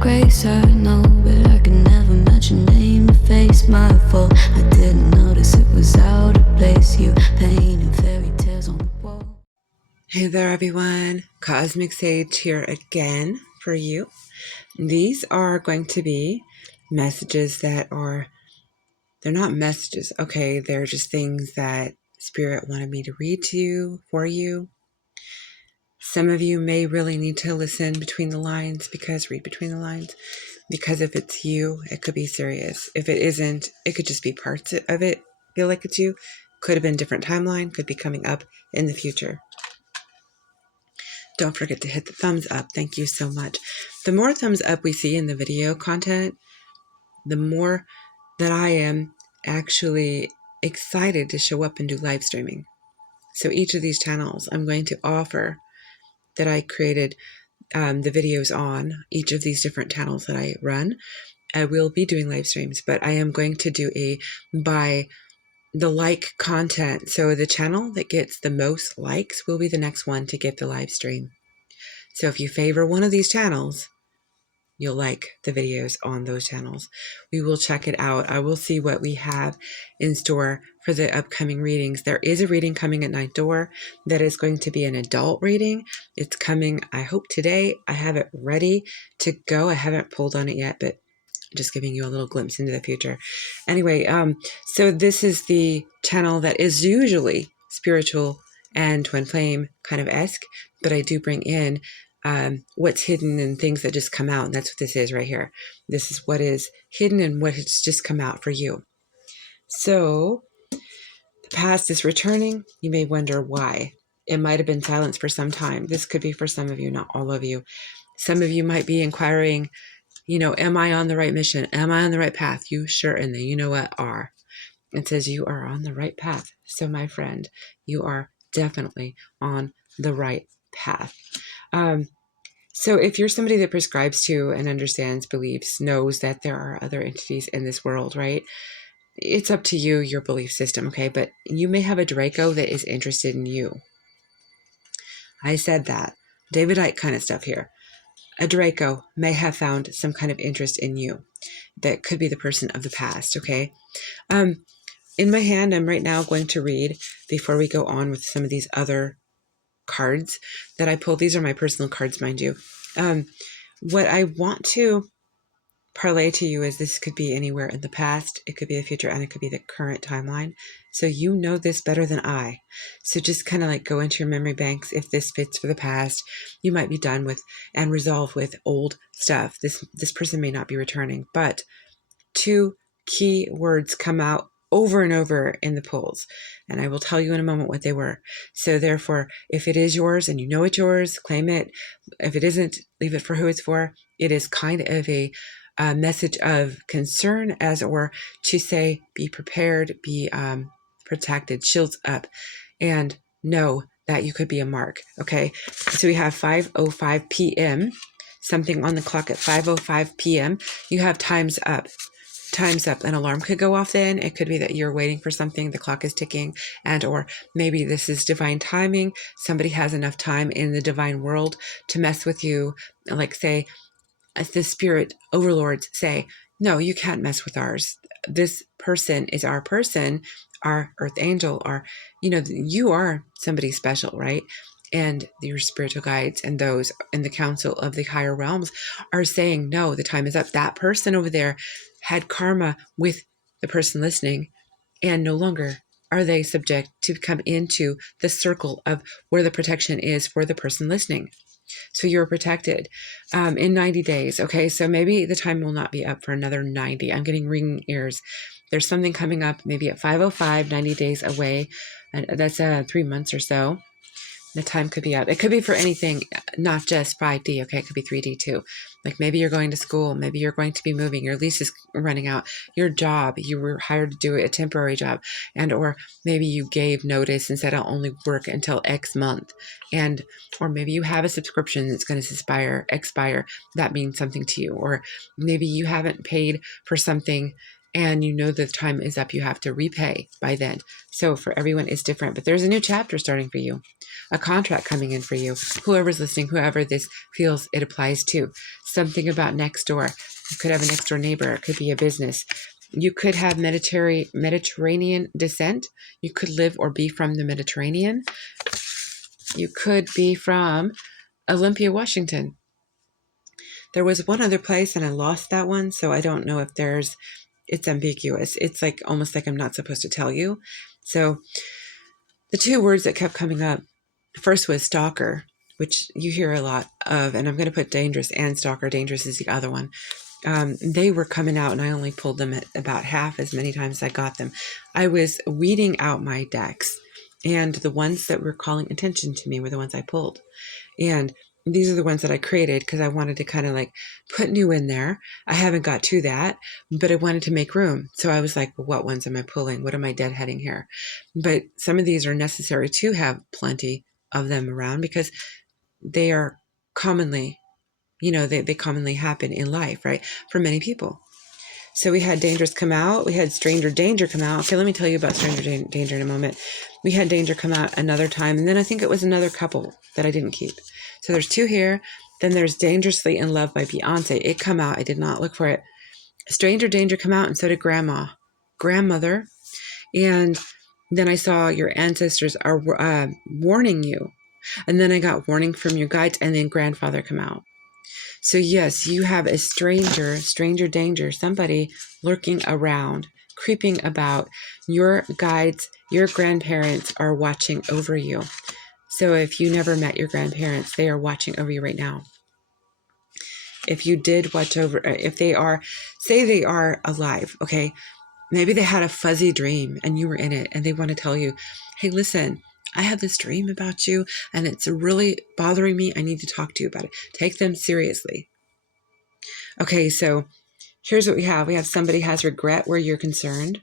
grace, I know, but I can never match your name or face. My fault, I didn't notice it was out of place. You painted fairy tales on the wall. Hey there everyone, 𝐏𝐲𝐬 here again for you. These are going to be messages that are, they're not messages, okay? They're just things that Spirit wanted me to read to you, for you. Some of you may really need to listen between the lines, read between the lines, because if it's you, it could be serious. If it isn't, it could just be parts of it feel like it's you. Could have been different timeline, could be coming up in the future. Don't forget to hit the thumbs up. Thank you so much. The more thumbs up we see in the video content, the more that I am actually excited to show up and do live streaming. So each of these channels I'm going to offer that I created the videos on, each of these different channels that I run, I will be doing live streams, but I am going to do a by the like content. So the channel that gets the most likes will be the next one to get the live stream. So if you favor one of these channels, you'll like the videos on those channels. We will check it out. I will see what we have in store for the upcoming readings. There is a reading coming at Ninth Door that is going to be an adult reading. It's coming, I hope today. I have it ready to go. I haven't pulled on it yet, but just giving you a little glimpse into the future. Anyway, so this is the channel that is usually spiritual and twin flame kind of esque, but I do bring in what's hidden and things that just come out. And that's what this is right here. This is what is hidden and what has just come out for you. So the past is returning. You may wonder why. It might have been silence for some time. This could be for some of you, not all of you. Some of you might be inquiring, am I on the right mission? Am I on the right path? You sure, and then you know what, are. It says you are on the right path. So my friend, you are definitely on the right path. So if you're somebody that prescribes to and understands, believes, knows that there are other entities in this world, right? It's up to you, your belief system, okay? But you may have a Draco that is interested in you. I said that. David Icke kind of stuff here. A Draco may have found some kind of interest in you. That could be the person of the past, okay? In my hand, I'm right now going to read, before we go on with some of these other cards that I pulled. These are my personal cards, mind you. What I want to parlay to you is this could be anywhere in the past, it could be the future, and it could be the current timeline. So you know this better than I. So just kind of like go into your memory banks. If this fits for the past, you might be done with and resolved with old stuff. This person may not be returning, but two key words come out over and over in the pulls, and I will tell you in a moment what they were. So therefore, if it is yours and you know it's yours, claim it. If it isn't, leave it for who it's for. It is kind of a message of concern, as or to say, be prepared, be protected, shields up, and know that you could be a mark. Okay, so we have 5:05 p.m. something on the clock at 5:05 p.m. You have time's up. Time's up. An alarm could go off then. It could be that you're waiting for something, the clock is ticking, and or maybe this is divine timing. Somebody has enough time in the divine world to mess with you. Like say, as the spirit overlords say, no, you can't mess with ours. This person is our person, our earth angel, you are somebody special, right? And your spiritual guides and those in the council of the higher realms are saying, no, the time is up. That person over there had karma with the person listening, and no longer are they subject to come into the circle of where the protection is for the person listening. So you're protected in 90 days. Okay, so maybe the time will not be up for another 90. I'm getting ringing ears. There's something coming up maybe at 5:05, 90 days away. And that's 3 months or so. The time could be up. It could be for anything, not just 5D. Okay, it could be 3D too. Like maybe you're going to school. Maybe you're going to be moving. Your lease is running out. Your job, you were hired to do a temporary job. And or maybe you gave notice and said I'll only work until X month. Or maybe you have a subscription that's going to expire. That means something to you. Or maybe you haven't paid for something and you know the time is up. You have to repay by then. So for everyone, it's different. But there's a new chapter starting for you. a contract coming in for you. Whoever's listening, whoever this feels it applies to. Something about next door. You could have a next door neighbor. It could be a business. You could have Mediterranean descent. You could live or be from the Mediterranean. You could be from Olympia, Washington. There was one other place and I lost that one, so I don't know if it's ambiguous. It's like almost like I'm not supposed to tell you. So the two words that kept coming up, first was stalker, which you hear a lot of, and I'm going to put dangerous and stalker. Dangerous is the other one. They were coming out and I only pulled them at about half as many times as I got them. I was weeding out my decks, and the ones that were calling attention to me were the ones I pulled. And these are the ones that I created because I wanted to kind of like put new in there. I haven't got to that, but I wanted to make room. So I was like, well, what ones am I pulling? What am I deadheading here? But some of these are necessary to have plenty of them around because they are commonly, they commonly happen in life, right? For many people. So we had Dangerous come out. We had Stranger Danger come out. Okay, let me tell you about Stranger Danger in a moment. We had Danger come out another time. And then I think it was another couple that I didn't keep. So there's two here. Then there's Dangerously in Love by Beyonce. It come out. I did not look for it. Stranger Danger come out, and so did Grandmother. And then I saw Your Ancestors are warning you. And then I got Warning from Your Guides, and then Grandfather come out. So yes, you have a stranger danger, somebody lurking around, creeping about. Your guides, your grandparents are watching over you. So if you never met your grandparents, they are watching over you right now. If you did watch over, if they are, say they are alive, okay, maybe they had a fuzzy dream and you were in it and they want to tell you, hey, listen, I had this dream about you and it's really bothering me. I need to talk to you about it. Take them seriously. Okay, so here's what we have. We have somebody has regret where you're concerned.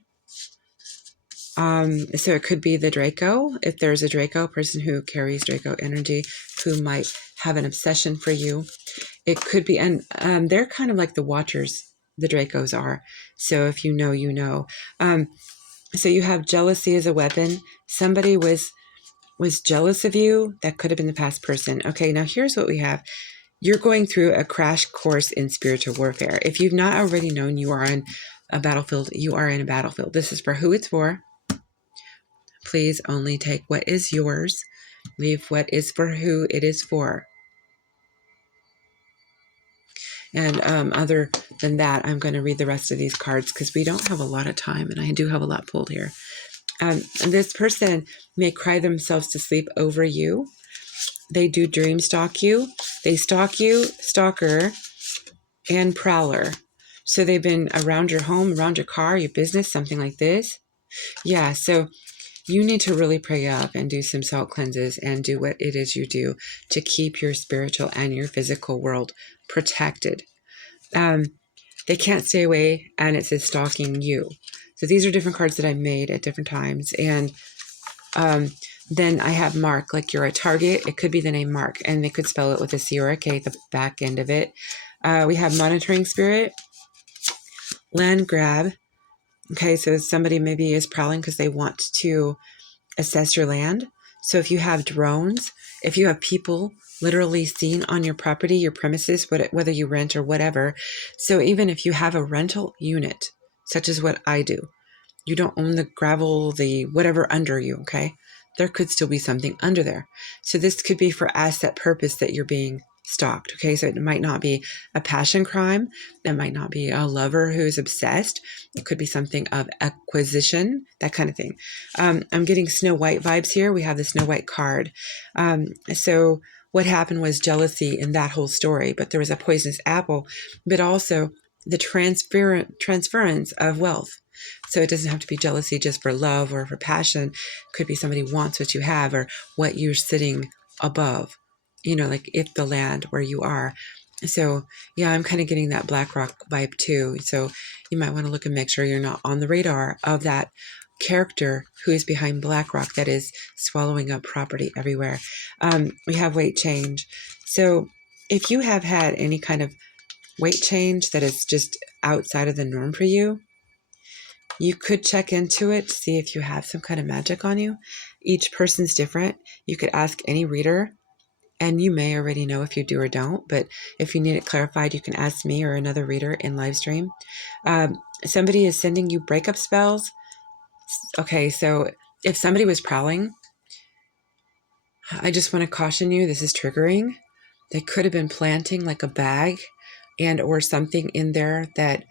So it could be the Draco. If there's a Draco, person who carries Draco energy, who might have an obsession for you. It could be, and they're kind of like the watchers, the Dracos are. So if you know, you know. So you have jealousy as a weapon. Somebody was jealous of you. That could have been the past person. Okay, now here's what we have. You're going through a crash course in spiritual warfare. If you've not already known you are on a battlefield, you are in a battlefield. This is for who it's for. Please only take what is yours. Leave what is for who it is for. And other than that, I'm going to read the rest of these cards because we don't have a lot of time and I do have a lot pulled here. This person may cry themselves to sleep over you. They do dream stalk you. They stalk you, stalker, and prowler. So they've been around your home, around your car, your business, something like this. Yeah, so you need to really pray up and do some salt cleanses and do what it is you do to keep your spiritual and your physical world protected. They can't stay away, and it says stalking you. So these are different cards that I made at different times. And then I have Mark, like you're a target. It could be the name Mark, and they could spell it with a C or a K at the back end of it. We have monitoring spirit, land grab. Okay, so somebody maybe is prowling because they want to assess your land. So if you have drones, if you have people literally seen on your property, your premises, whether you rent or whatever. So even if you have a rental unit, such as what I do, you don't own the gravel, the whatever under you, okay? There could still be something under there. So this could be for asset purpose that you're being stalked, okay? So it might not be a passion crime. It might not be a lover who's obsessed. It could be something of acquisition, that kind of thing. I'm getting Snow White vibes here. We have the Snow White card. So what happened was jealousy in that whole story, but there was a poisonous apple, but also the transference of wealth. So it doesn't have to be jealousy just for love or for passion. It could be somebody wants what you have or what you're sitting above, like if the land where you are. So yeah, I'm kind of getting that BlackRock vibe too. So you might want to look and make sure you're not on the radar of that character who is behind BlackRock that is swallowing up property everywhere. We have weight change. So if you have had any kind of weight change that is just outside of the norm for you, you could check into it to see if you have some kind of magic on you. Each person's different. You could ask any reader, and you may already know if you do or don't, but if you need it clarified, you can ask me or another reader in live stream. Somebody is sending you breakup spells. Okay, so if somebody was prowling, I just want to caution you, this is triggering. They could have been planting like a bag and or something in there that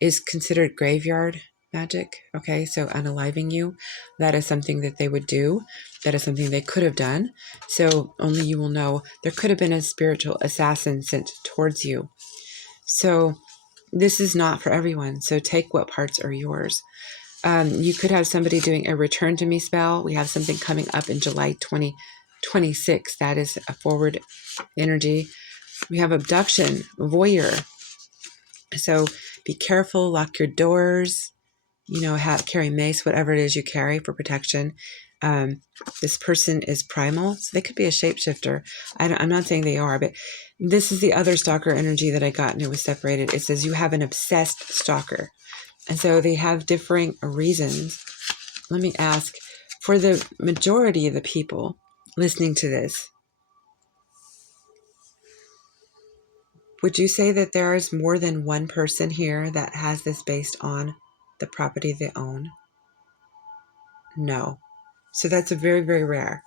is considered graveyard magic. Okay, so unaliving you, that is something that they would do. That is something they could have done. So only you will know. There could have been a spiritual assassin sent towards you. So this is not for everyone. So take what parts are yours. You could have somebody doing a return to me spell. We have something coming up in July 2026. That is a forward energy. We have abduction, voyeur. So be careful, lock your doors, carry mace, whatever it is you carry for protection. This person is primal, so they could be a shapeshifter. I'm not saying they are, but this is the other stalker energy that I got, and it was separated. It says you have an obsessed stalker. And so they have differing reasons. Let me ask, for the majority of the people listening to this, would you say that there is more than one person here that has this based on the property they own? No. So that's a very, very rare.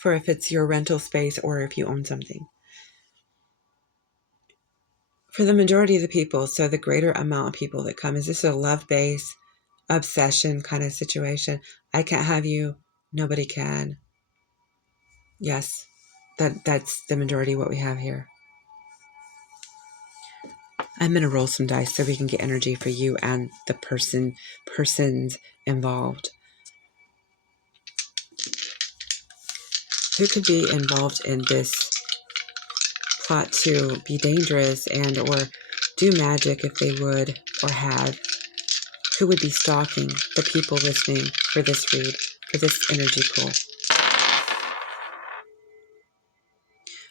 For if it's your rental space or if you own something. For the majority of the people, so the greater amount of people that come, is this a love-based obsession kind of situation? I can't have you, nobody can. Yes, that's the majority of what we have here. I'm going to roll some dice so we can get energy for you and the persons involved. Who could be involved in this plot to be dangerous and or do magic if they would or have? Who would be stalking the people listening for this read, for this energy pool?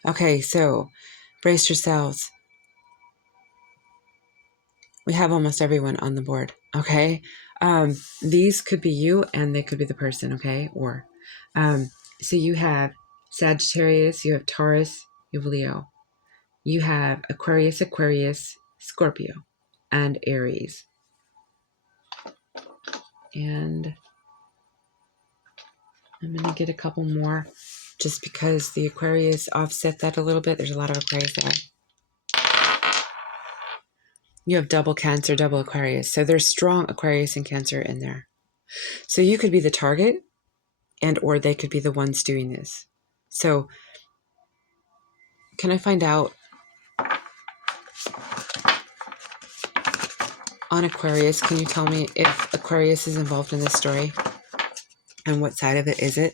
Okay, so brace yourselves. We have almost everyone on the board, okay? These could be you and they could be the person, okay? Or, so you have Sagittarius, you have Taurus, you have Leo. You have Aquarius, Scorpio, and Aries. And I'm going to get a couple more just because the Aquarius offset that a little bit. There's a lot of Aquarius there. You have double Cancer, double Aquarius. So there's strong Aquarius and Cancer in there. So you could be the target and or they could be the ones doing this. So can I find out on Aquarius, can you tell me if Aquarius is involved in this story? And what side of it is it?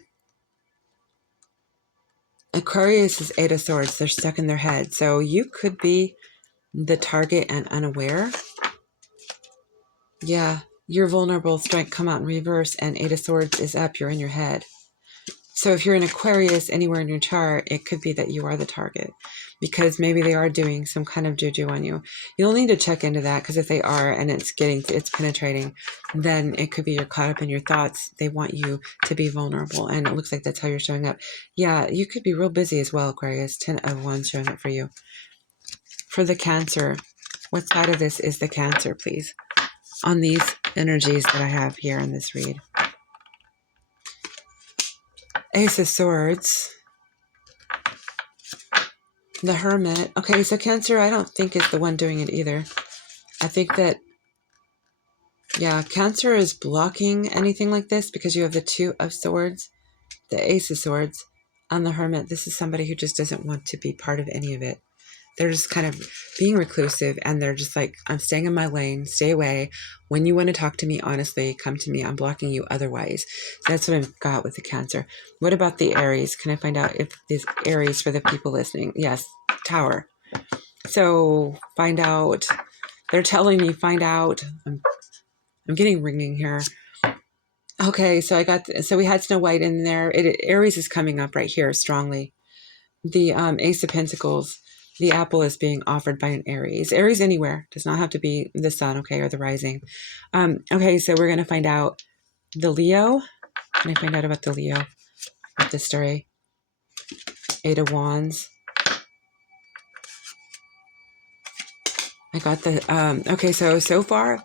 Aquarius is Eight of Swords. They're stuck in their head. So you could be the target and unaware. Yeah, you're vulnerable. Strength come out in reverse and Eight of Swords is up. You're in your head. So if you're in Aquarius anywhere in your chart, it could be that you are the target because maybe they are doing some kind of juju on you. You'll need to check into that because if they are and it's penetrating, then it could be you're caught up in your thoughts. They want you to be vulnerable and it looks like that's how you're showing up. Yeah, you could be real busy as well, Aquarius. 10 of Wands showing up for you. For the Cancer, what side of this is the Cancer, please? On these energies that I have here in this read. Ace of Swords. The Hermit. Okay, so Cancer, I don't think is the one doing it either. I think that, yeah, Cancer is blocking anything like this because you have the Two of Swords, the Ace of Swords, and the Hermit. This is somebody who just doesn't want to be part of any of it. They're just kind of being reclusive and they're just like, I'm staying in my lane, stay away. When you want to talk to me, honestly, come to me. I'm blocking you otherwise. That's what I've got with the Cancer. What about the Aries? Can I find out if this Aries for the people listening? Yes, Tower. So find out. They're telling me find out. I'm getting ringing here. Okay, so we had Snow White in there. Aries is coming up right here strongly. The Ace of Pentacles. The apple is being offered by an Aries. Aries anywhere. Does not have to be the sun, okay, or the rising. Okay, so we're going to find out The Leo. Can I find out about the Leo with this story? 8 of Wands. I got the, okay, so far,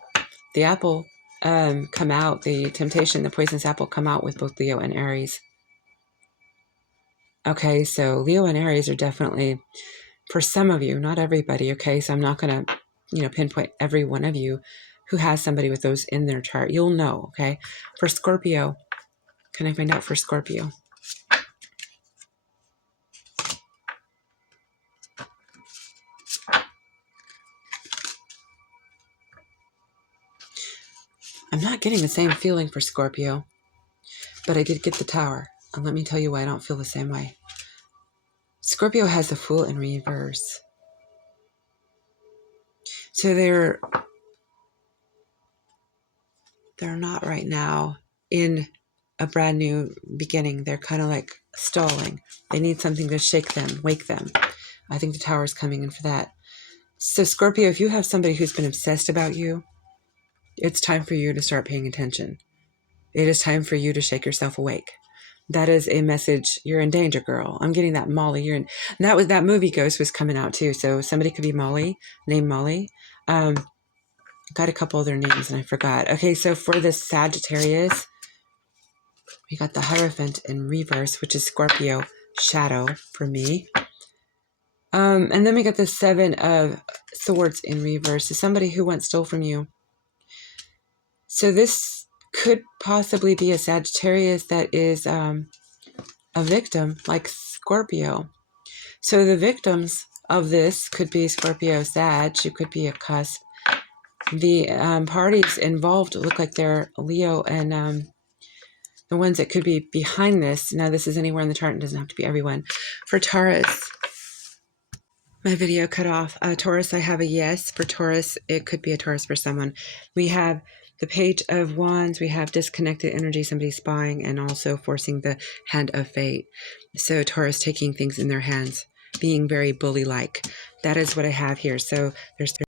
the apple come out, the temptation, the poisonous apple come out with both Leo and Aries. Okay, so Leo and Aries are definitely, for some of you, not everybody, okay? So I'm not going to, pinpoint every one of you who has somebody with those in their chart. You'll know, okay? For Scorpio, can I find out for Scorpio? I'm not getting the same feeling for Scorpio, but I did get the Tower. And let me tell you why I don't feel the same way. Scorpio has the Fool in reverse. So they're not right now in a brand new beginning. They're kind of like stalling. They need something to shake them, wake them. I think the Tower is coming in for that. So Scorpio, if you have somebody who's been obsessed about you, it's time for you to start paying attention. It is time for you to shake yourself awake. That is a message. You're in danger, girl. I'm getting that Molly. You're in. And that movie Ghost was coming out too. So somebody could be Molly, named Molly. Got a couple other names and I forgot. Okay, so for this Sagittarius, we got the Hierophant in reverse, which is Scorpio shadow for me. And then we got the 7 of Swords in reverse. So somebody who once stole from you. So this could possibly be a Sagittarius that is a victim, like Scorpio. So the victims of this could be Scorpio, Sag. It could be a cusp. The parties involved look like they're Leo, and the ones that could be behind this. Now, this is anywhere in the chart. It doesn't have to be everyone. For Taurus, my video cut off. Taurus, I have a yes. For Taurus, it could be a Taurus for someone. We have the Page of Wands. We have disconnected energy, somebody spying, and also forcing the hand of fate. So Taurus taking things in their hands, being very bully-like. That is what I have here. So there's